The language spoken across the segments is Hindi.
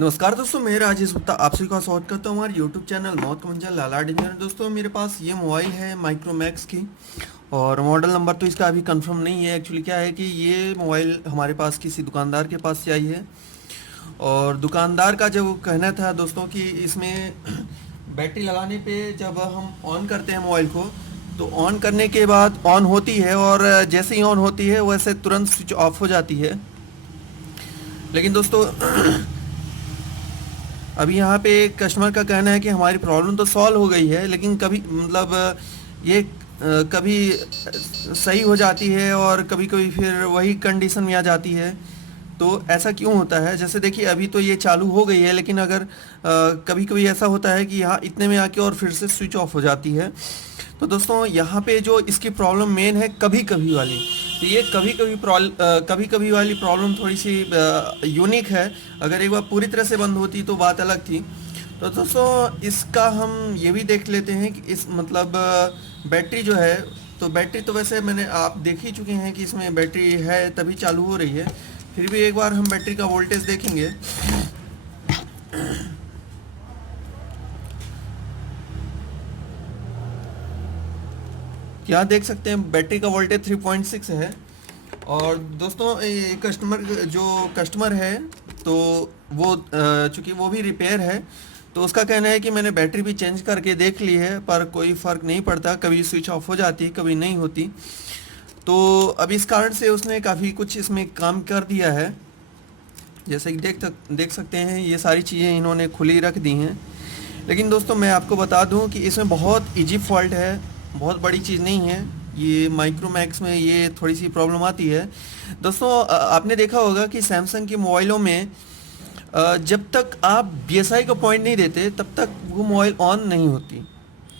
नमस्कार दोस्तों, मैं राजेश गुप्ता आप सभी का स्वागत करता हूँ हमारे यूट्यूब चैनल मौत का मंजर लाला डिजाइन। दोस्तों मेरे पास ये मोबाइल है माइक्रोमैक्स की, और मॉडल नंबर तो इसका अभी कंफर्म नहीं है। एक्चुअली क्या है कि ये मोबाइल हमारे पास किसी दुकानदार के पास से आई है, और दुकानदार का जो कहना था दोस्तों कि इसमें बैटरी लगाने पे जब हम ऑन करते हैं मोबाइल को, तो ऑन करने के बाद ऑन होती है, और जैसे ही ऑन होती है वैसे तुरंत स्विच ऑफ हो जाती है। लेकिन दोस्तों अभी यहाँ पे कस्टमर का कहना है कि हमारी प्रॉब्लम तो सॉल्व हो गई है, लेकिन कभी मतलब ये कभी सही हो जाती है और कभी कभी फिर वही कंडीशन में आ जाती है। तो ऐसा क्यों होता है? जैसे देखिए अभी तो ये चालू हो गई है, लेकिन अगर कभी कभी ऐसा होता है कि यहाँ इतने में आके और फिर से स्विच ऑफ हो जाती है। तो दोस्तों यहाँ पे जो इसकी प्रॉब्लम मेन है कभी कभी वाली, तो ये कभी कभी वाली प्रॉब्लम थोड़ी सी यूनिक है। अगर एक बार पूरी तरह से बंद होती तो बात अलग थी। तो दोस्तों इसका हम ये भी देख लेते हैं कि इस मतलब बैटरी जो है, तो बैटरी तो वैसे मैंने आप देख ही चुके हैं कि इसमें बैटरी है तभी चालू हो रही है। फिर भी एक बार हम बैटरी का वोल्टेज देखेंगे। यहाँ देख सकते हैं बैटरी का वोल्टेज 3.6 है। और दोस्तों ये कस्टमर जो कस्टमर है, तो वो चूंकि वो भी रिपेयर है, तो उसका कहना है कि मैंने बैटरी भी चेंज करके देख ली है पर कोई फ़र्क नहीं पड़ता, कभी स्विच ऑफ हो जाती है कभी नहीं होती। तो अब इस कारण से उसने काफ़ी कुछ इसमें काम कर दिया है। जैसे कि देख सकते हैं ये सारी चीज़ें इन्होंने खुली रख दी हैं। लेकिन दोस्तों मैं आपको बता दूं कि इसमें बहुत इजी फॉल्ट है, बहुत बड़ी चीज़ नहीं है। ये माइक्रोमैक्स में ये थोड़ी सी प्रॉब्लम आती है। दोस्तों आपने देखा होगा कि सैमसंग के मोबाइलों में जब तक आप बीएसआई का पॉइंट नहीं देते तब तक वो मोबाइल ऑन नहीं होती।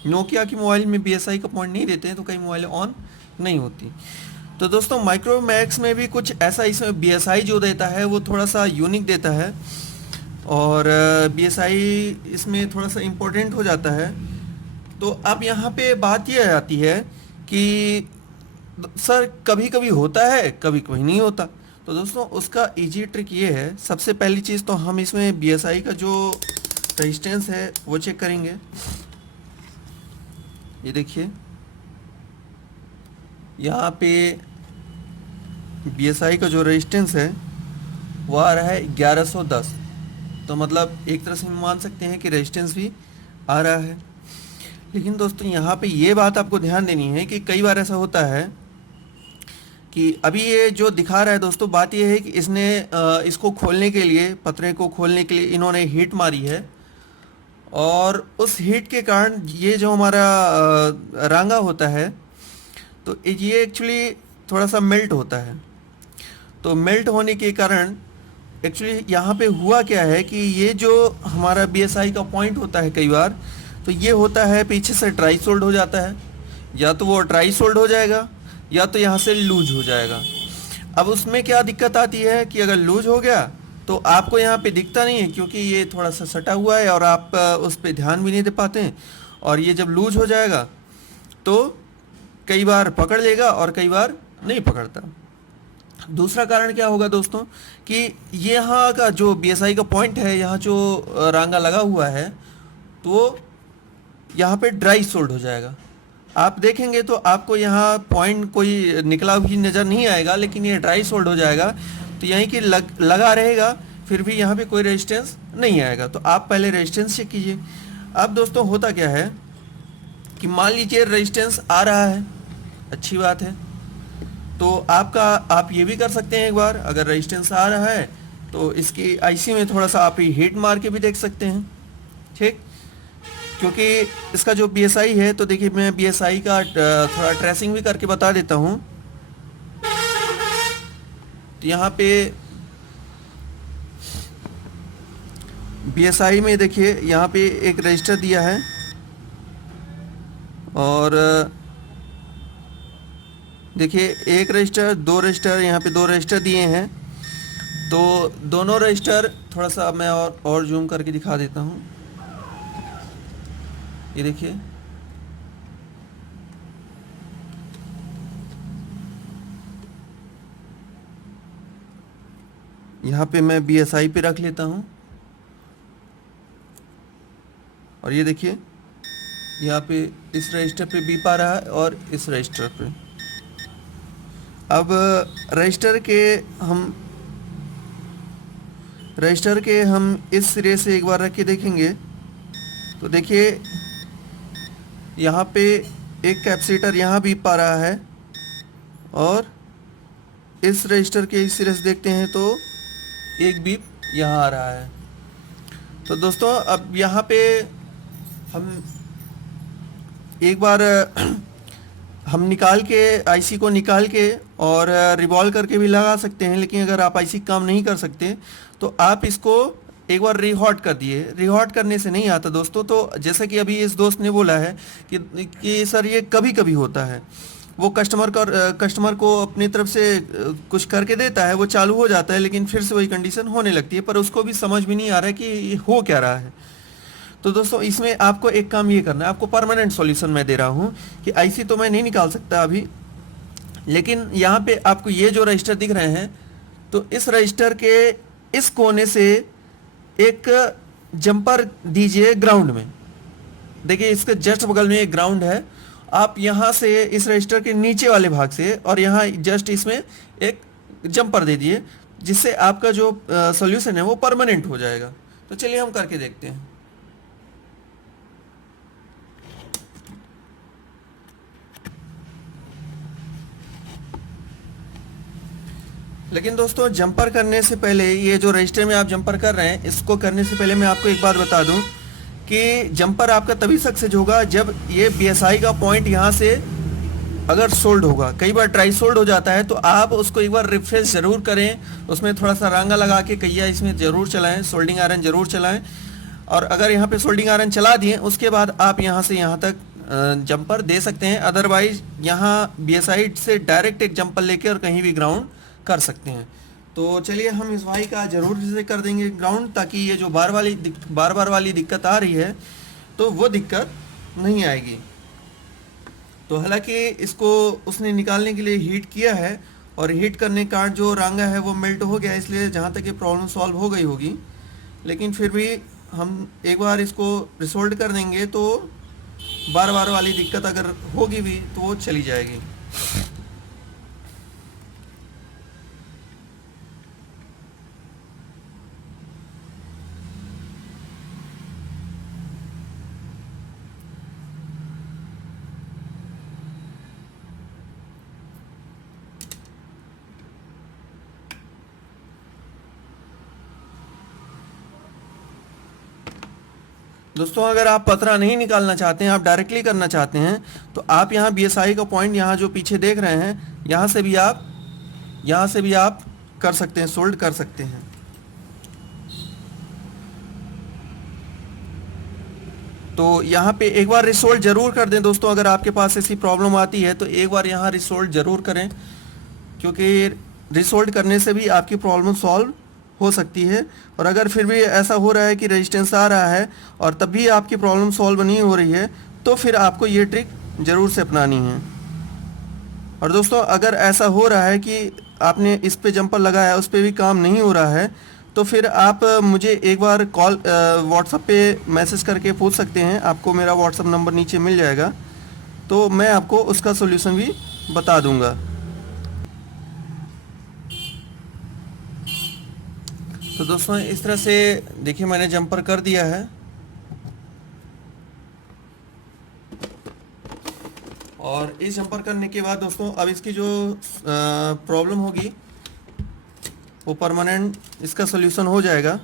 नोकिया की मोबाइल में बीएसआई का पॉइंट नहीं देते हैं तो कई मोबाइल ऑन नहीं होती। तो दोस्तों माइक्रोमैक्स में भी कुछ ऐसा इसमें बीएसआई जो देता है वो थोड़ा सा यूनिक देता है, और बीएसआई इसमें थोड़ा सा इम्पोर्टेंट हो जाता है। तो अब यहाँ पे बात ये आती है कि सर कभी कभी होता है कभी कभी नहीं होता। तो दोस्तों उसका इजी ट्रिक ये है, सबसे पहली चीज़ तो हम इसमें बीएसआई का जो रेजिस्टेंस है वो चेक करेंगे। ये देखिए यहाँ पे बीएसआई का जो रेजिस्टेंस है वो आ रहा है 1110। तो मतलब एक तरह से हम मान सकते हैं कि रेजिस्टेंस भी आ रहा है। लेकिन दोस्तों यहाँ पे ये बात आपको ध्यान देनी है कि कई बार ऐसा होता है कि अभी ये जो दिखा रहा है दोस्तों, बात ये है कि इसने इसको खोलने के लिए, पतरे को खोलने के लिए इन्होंने हीट मारी है, और उस हीट के कारण ये जो हमारा रांगा होता है, तो ये एक्चुअली थोड़ा सा मेल्ट होता है। तो मेल्ट होने के कारण एक्चुअली यहाँ पे हुआ क्या है कि ये जो हमारा बीएसआई का पॉइंट होता है कई बार, तो ये होता है पीछे से ट्राई सोल्ड हो जाता है, या तो वो ट्राई सोल्ड हो जाएगा या तो यहाँ से लूज हो जाएगा। अब उसमें क्या दिक्कत आती है कि अगर लूज हो गया तो आपको यहाँ पे दिखता नहीं है, क्योंकि ये थोड़ा सा सटा हुआ है और आप उस पर ध्यान भी नहीं दे पाते हैं। और ये जब लूज हो जाएगा तो कई बार पकड़ लेगा और कई बार नहीं पकड़ता। दूसरा कारण क्या होगा दोस्तों कि ये यहाँ का जो बीएसआई का पॉइंट है, यहाँ जो रांगा लगा हुआ है, तो यहाँ पे ड्राई सोल्ड हो जाएगा। आप देखेंगे तो आपको यहाँ पॉइंट कोई निकला भी नज़र नहीं आएगा, लेकिन ये ड्राई सोल्ड हो जाएगा, तो यहीं कि लगा रहेगा, फिर भी यहाँ पे कोई रेजिस्टेंस नहीं आएगा। तो आप पहले रेजिस्टेंस चेक कीजिए। अब दोस्तों होता क्या है कि मान लीजिए रेजिस्टेंस आ रहा है, अच्छी बात है, तो आप ये भी कर सकते हैं एक बार, अगर रेजिस्टेंस आ रहा है तो इसकी आईसी में थोड़ा सा आप हीट मार के भी देख सकते हैं। ठीक, क्योंकि इसका जो बीएसआई है, तो देखिए मैं बीएसआई का थोड़ा ट्रेसिंग भी करके बता देता हूँ। तो यहाँ पे बीएसआई में देखिए यहाँ पे एक रजिस्टर दिया है, और देखिए एक रजिस्टर, दो रजिस्टर, यहाँ पे दो रजिस्टर दिए हैं। तो दोनों रजिस्टर थोड़ा सा मैं और जूम करके दिखा देता हूँ। ये देखिए यहाँ पे मैं बीएसआई पे रख लेता हूँ। और ये देखिए यहाँ पे इस रजिस्टर पे बीप आ रहा है और इस रजिस्टर पे। अब रजिस्टर के हम इस सिरे से एक बार रख के देखेंगे तो देखिए यहाँ पे एक कैपेसिटर यहाँ बीप आ रहा है और इस रजिस्टर के इस सिरे से देखते हैं तो एक बीप यहाँ आ रहा है। तो दोस्तों अब यहाँ पे हम एक बार हम निकाल के आईसी को निकाल के और रिवॉल्व करके भी लगा सकते हैं, लेकिन अगर आप आईसी काम नहीं कर सकते तो आप इसको एक बार रिहॉट कर दिए। रिहॉट करने से नहीं आता दोस्तों। तो जैसा कि अभी इस दोस्त ने बोला है कि सर ये कभी कभी होता है, वो कस्टमर को अपनी तरफ से कुछ करके देता है, वो चालू हो जाता है, लेकिन फिर से वही कंडीशन होने लगती है, पर उसको भी समझ में नहीं आ रहा है कि ये हो क्या रहा है। तो दोस्तों इसमें आपको एक काम ये करना है, आपको परमानेंट सॉल्यूशन मैं दे रहा हूँ कि आईसी तो मैं नहीं निकाल सकता अभी, लेकिन यहाँ पे आपको ये जो रजिस्टर दिख रहे हैं तो इस रजिस्टर के इस कोने से एक जंपर दीजिए ग्राउंड में। देखिए इसके जस्ट बगल में एक ग्राउंड है, आप यहाँ से इस रजिस्टर के नीचे वाले भाग से और यहाँ जस्ट इसमें एक जंपर दे दिए, जिससे आपका जो सॉल्यूशन है वो परमानेंट हो जाएगा। तो चलिए हम करके देखते हैं। लेकिन दोस्तों जंपर करने से पहले, ये जो रजिस्टर में आप जंपर कर रहे हैं इसको करने से पहले मैं आपको एक बात बता दूं कि जंपर आपका तभी सक्सेस होगा जब ये बीएसआई का पॉइंट यहाँ से अगर सोल्ड होगा। कई बार ट्राई सोल्ड हो जाता है तो आप उसको एक बार रिफ्रेश ज़रूर करें, उसमें थोड़ा सा रांगा लगा के कहिया इसमें ज़रूर चलाएँ, सोल्डिंग आयरन ज़रूर चलाएँ। और अगर यहाँ पे सोल्डिंग आयरन चला दिए उसके बाद आप यहाँ से यहाँ तक जंपर दे सकते हैं। अदरवाइज यहाँ बीएसआई से डायरेक्ट एक जंपर लेके और कहीं भी ग्राउंड कर सकते हैं। तो चलिए हम इस भाई का ज़रूर से कर देंगे ग्राउंड, ताकि ये जो बार बार वाली दिक्कत आ रही है तो वो दिक्कत नहीं आएगी। तो हालांकि इसको उसने निकालने के लिए हीट किया है और हीट करने का जो रांगा है वो मेल्ट हो गया, इसलिए जहाँ तक ये प्रॉब्लम सॉल्व हो गई होगी, लेकिन फिर भी हम एक बार इसको रिसोल्व कर देंगे तो बार वाली दिक्कत अगर होगी भी तो वो चली जाएगी। दोस्तों अगर आप पतरा नहीं निकालना चाहते हैं, आप डायरेक्टली करना चाहते हैं, तो आप यहाँ बीएसआई का पॉइंट यहाँ जो पीछे देख रहे हैं यहाँ से भी आप कर सकते हैं, सोल्ड कर सकते हैं। तो यहाँ पे एक बार रिसोल्व जरूर कर दें दोस्तों। अगर आपके पास ऐसी प्रॉब्लम आती है तो एक बार यहाँ रिसोल्व जरूर करें, क्योंकि रिसोल्व करने से भी आपकी प्रॉब्लम सॉल्व हो सकती है। और अगर फिर भी ऐसा हो रहा है कि रेजिस्टेंस आ रहा है और तब भी आपकी प्रॉब्लम सॉल्व नहीं हो रही है तो फिर आपको ये ट्रिक ज़रूर से अपनानी है। और दोस्तों अगर ऐसा हो रहा है कि आपने इस पे जंपर लगाया उस पर भी काम नहीं हो रहा है तो फिर आप मुझे एक बार कॉल व्हाट्सएप पे मैसेज करके पूछ सकते हैं। आपको मेरा व्हाट्सएप नंबर नीचे मिल जाएगा, तो मैं आपको उसका सोल्यूशन भी बता दूंगा। तो दोस्तों इस तरह से देखिए मैंने जंपर कर दिया है और इस जंपर करने के बाद दोस्तों अब इसकी जो प्रॉब्लम होगी वो परमानेंट इसका सोल्यूशन हो जाएगा।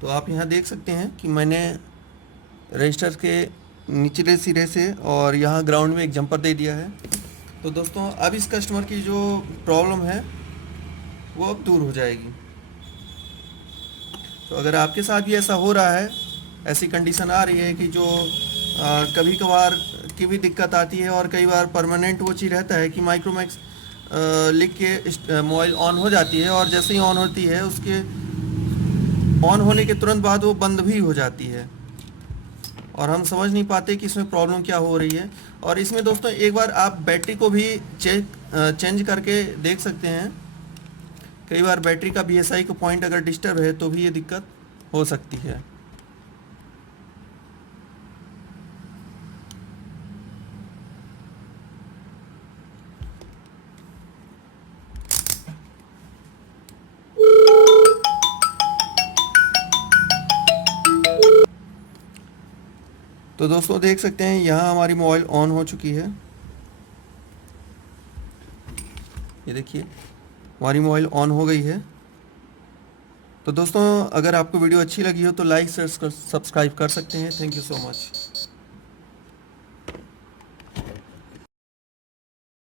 तो आप यहाँ देख सकते हैं कि मैंने रजिस्टर के निचले सिरे से और यहाँ ग्राउंड में एक जंपर दे दिया है। तो दोस्तों अब इस कस्टमर की जो प्रॉब्लम है वो अब दूर हो जाएगी। तो अगर आपके साथ भी ऐसा हो रहा है, ऐसी कंडीशन आ रही है कि जो कभी कभार की भी दिक्कत आती है और कई बार परमानेंट वो चीज़ रहता है कि माइक्रोमैक्स लिख के मोबाइल ऑन हो जाती है और जैसे ही ऑन होती है उसके ऑन होने के तुरंत बाद वो बंद भी हो जाती है और हम समझ नहीं पाते कि इसमें प्रॉब्लम क्या हो रही है। और इसमें दोस्तों एक बार आप बैटरी को भी चेंज करके देख सकते हैं। कई बार बैटरी का बीएसआई का पॉइंट अगर डिस्टर्ब है तो भी ये दिक्कत हो सकती है। तो दोस्तों देख सकते हैं यहाँ हमारी मोबाइल ऑन हो चुकी है। ये देखिए हमारी मोबाइल ऑन हो गई है। तो दोस्तों अगर आपको वीडियो अच्छी लगी हो तो लाइक शेयर सब्सक्राइब कर सकते हैं। Thank you so much.